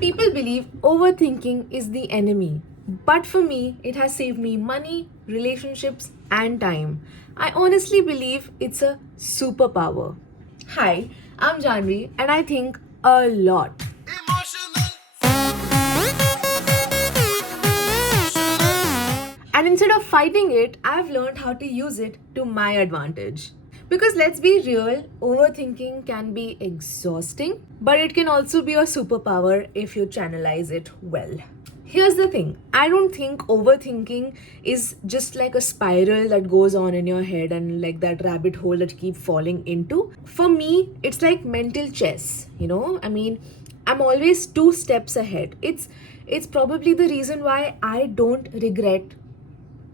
People believe overthinking is the enemy, but for me, it has saved me money, relationships, and time. I honestly believe it's a superpower. Hi, I'm Janvi, and I think a lot. And instead of fighting it, I've learned how to use it to my advantage. Because let's be real, overthinking can be exhausting, but it can also be a superpower if you channelize it well. Here's the thing, I don't think overthinking is just like a spiral that goes on in your head and like that rabbit hole that you keep falling into. For me, it's like mental chess, I'm always two steps ahead. It's probably the reason why I don't regret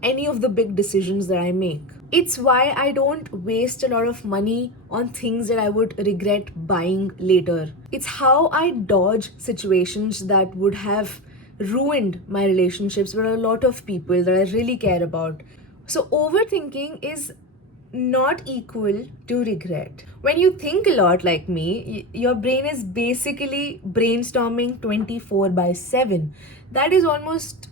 any of the big decisions that I make. It's why I don't waste a lot of money on things that I would regret buying later. It's how I dodge situations that would have ruined my relationships with a lot of people that I really care about. So, overthinking is not equal to regret. When you think a lot like me, your brain is basically brainstorming 24 by 7. That is almost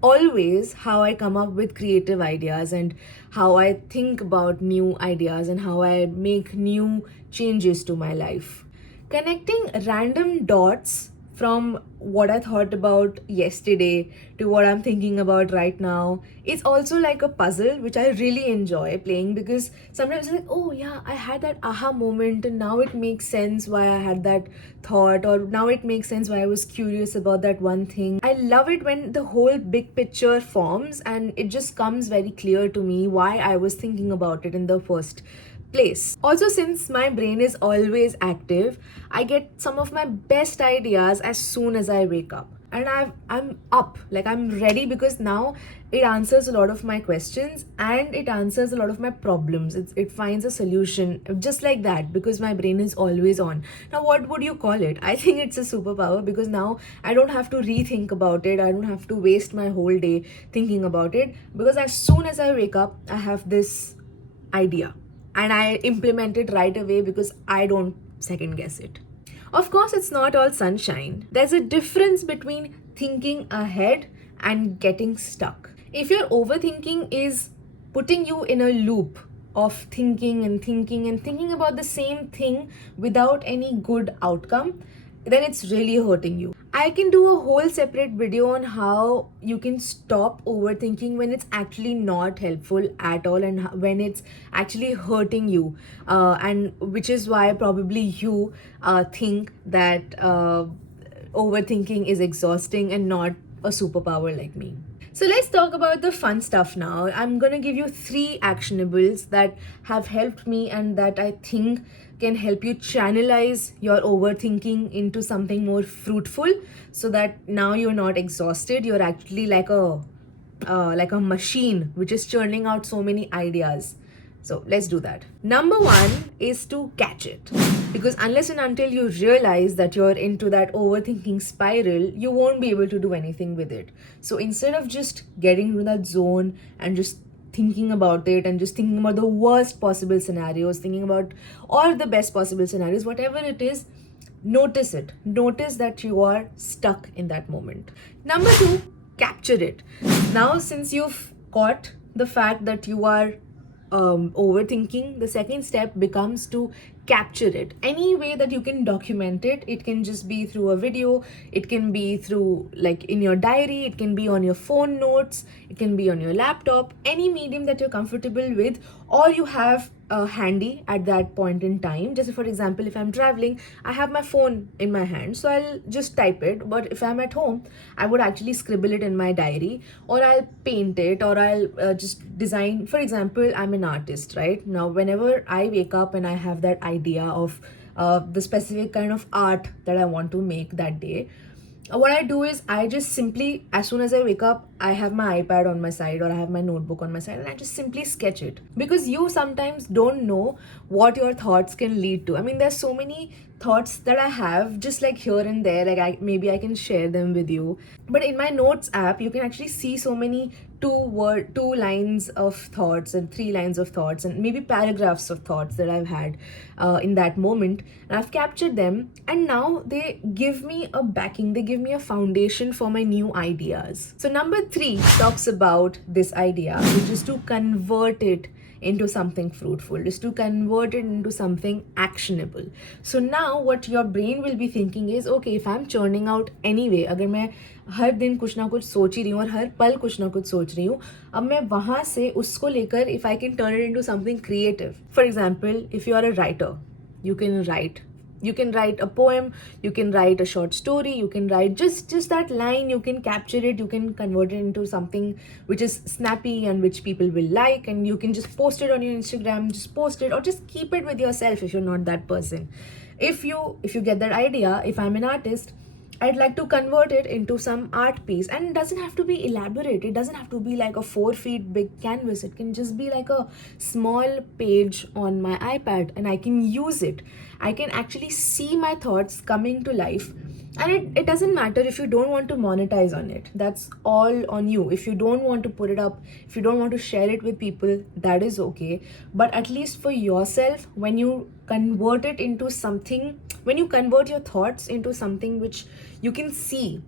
always how I come up with creative ideas and how I think about new ideas and how I make new changes to my life. Connecting random dots from what I thought about yesterday to what I'm thinking about right now. It's also like a puzzle, which I really enjoy playing because sometimes it's like, oh yeah, I had that aha moment and now it makes sense why I had that thought, or now it makes sense why I was curious about that one thing. I love it when the whole big picture forms and it just comes very clear to me why I was thinking about it in the first place. Also, since my brain is always active, I get some of my best ideas as soon as I wake up. And I'm up, like I'm ready because now it answers a lot of my questions and it answers a lot of my problems. It finds a solution just like that because my brain is always on. Now, what would you call it? I think it's a superpower because now I don't have to rethink about it. I don't have to waste my whole day thinking about it because as soon as I wake up, I have this idea and I implement it right away because I don't second guess it. Of course, it's not all sunshine. There's a difference between thinking ahead and getting stuck. If your overthinking is putting you in a loop of thinking and thinking and thinking about the same thing without any good outcome, then it's really hurting you. I can do a whole separate video on how you can stop overthinking when it's actually not helpful at all and when it's actually hurting you. And which is why probably you think that overthinking is exhausting and not a superpower like me. So let's talk about the fun stuff now. I'm going to give you 3 actionables that have helped me and that I think can help you channelize your overthinking into something more fruitful so that now you're not exhausted. You're actually like a machine which is churning out so many ideas. So let's do that. Number one is to catch it. Because unless and until you realize that you're into that overthinking spiral, you won't be able to do anything with it. So instead of just getting into that zone and just thinking about it and just thinking about the worst possible scenarios, thinking about all the best possible scenarios, whatever it is, notice it. Notice that you are stuck in that moment. Number two, capture it. Now, since you've caught the fact that you are overthinking, the second step becomes to capture it. Any way that you can document it, it can just be through a video, it can be through like in your diary, it can be on your phone notes, it can be on your laptop, any medium that you're comfortable with or you have handy at that point in time. Just for example, if I'm traveling, I have my phone in my hand, so I'll just type it. But if I'm at home, I would actually scribble it in my diary, or I'll paint it, or I'll just design. For example, I'm an artist, right? Now, whenever I wake up and I have that idea of the specific kind of art that I want to make that day, what I do is I just simply, as soon as I wake up, I have my iPad on my side or I have my notebook on my side and I just simply sketch it. Because you sometimes don't know what your thoughts can lead to. I mean, there's so many thoughts that I have, just like here and there, like maybe I can share them with you. But in my notes app, you can actually see so many two lines of thoughts and three lines of thoughts and maybe paragraphs of thoughts that I've had in that moment, and I've captured them, and now they give me a backing, they give me a foundation for my new ideas. So number 3 talks about this idea, which is to convert it into something fruitful, is to convert it into something actionable. So now what your brain will be thinking is, okay, if I'm churning out anyway, अगर मैं हर दिन कुछ ना कुछ सोच ही रही हूँ और हर पल कुछ ना कुछ सोच रही हूँ, अब मैं वहाँ से उसको लेकर, if I can turn it into something creative. For example, if you are a writer, you can write a poem, you can write a short story, you can write just that line, you can capture it, you can convert it into something which is snappy and which people will like, and you can just post it on your Instagram, just post it or just keep it with yourself if you're not that person. If you get that idea, if I'm an artist, I'd like to convert it into some art piece, and it doesn't have to be elaborate. It doesn't have to be like a 4 feet big canvas. It can just be like a small page on my iPad, and I can use it. I can actually see my thoughts coming to life. And it doesn't matter if you don't want to monetize on it. That's all on you. If you don't want to put it up, if you don't want to share it with people, that is okay. But at least for yourself, when you convert it into something, when you convert your thoughts into something which you can see,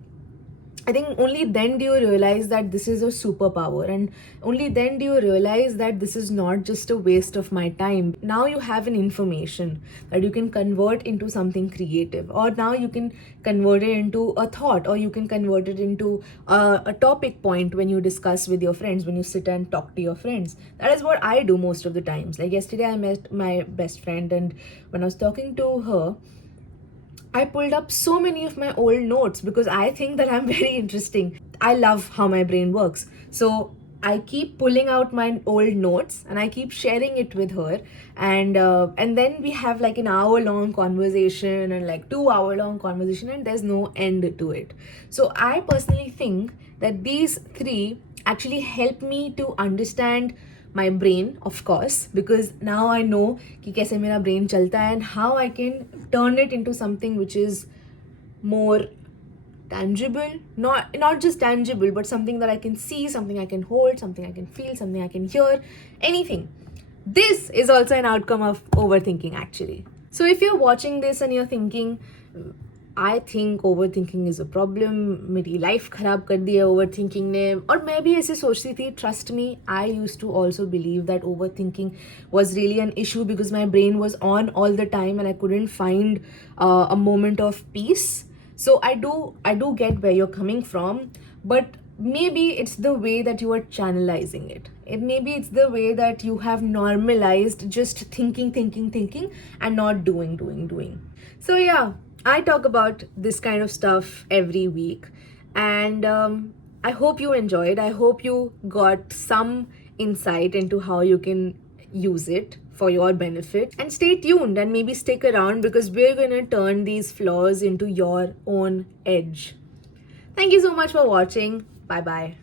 I think only then do you realize that this is a superpower, and only then do you realize that this is not just a waste of my time. Now you have an information that you can convert into something creative, or now you can convert it into a thought, or you can convert it into a topic point when you discuss with your friends, when you sit and talk to your friends. That is what I do most of the times. Like yesterday, I met my best friend, and when I was talking to her, I pulled up so many of my old notes because I think that I'm very interesting. I love how my brain works. So I keep pulling out my old notes and I keep sharing it with her, and then we have like an hour-long conversation and like 2-hour-long conversation, and there's no end to it. So I personally think that these 3 actually help me to understand my brain, of course, because now I know कि कैसे मेरा brain चलता है and how I can turn it into something which is more tangible, not just tangible, but something that I can see, something I can hold, something I can feel, something I can hear, anything. This is also an outcome of overthinking, actually. So if you're watching this and you're thinking, I think overthinking is a problem, मेरी life खराब कर दी है overthinking ने, और मैं भी ऐसे सोचती थी. Trust me, I used to also believe that overthinking was really an issue because my brain was on all the time and I couldn't find a moment of peace. So I do get where you're coming from, but maybe it's the way that you are channelizing it. Maybe it's the way that you have normalized just thinking and not doing. So yeah, I talk about this kind of stuff every week, and I hope you enjoyed. I hope you got some insight into how you can use it for your benefit. And stay tuned and maybe stick around because we're gonna turn these flaws into your own edge. Thank you so much for watching. Bye bye.